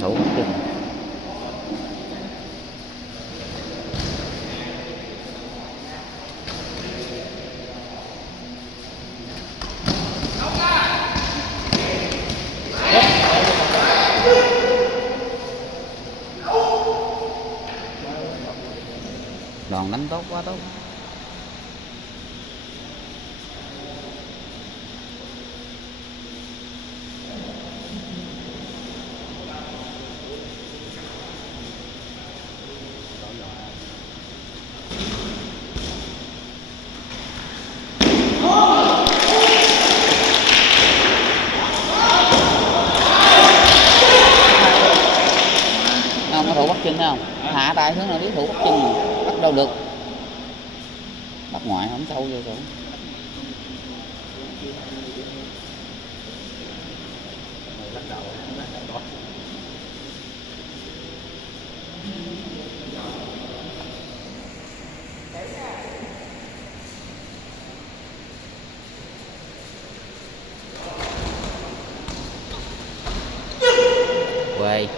Thủ bất chừng. Đoàn đánh tốt, quá tốt. Không có thủ bắt chân không? Hạ tay xuống là biết thủ bắt chân mà. Bắt đâu được. Bắt ngoại không sâu vô chỗ. Quay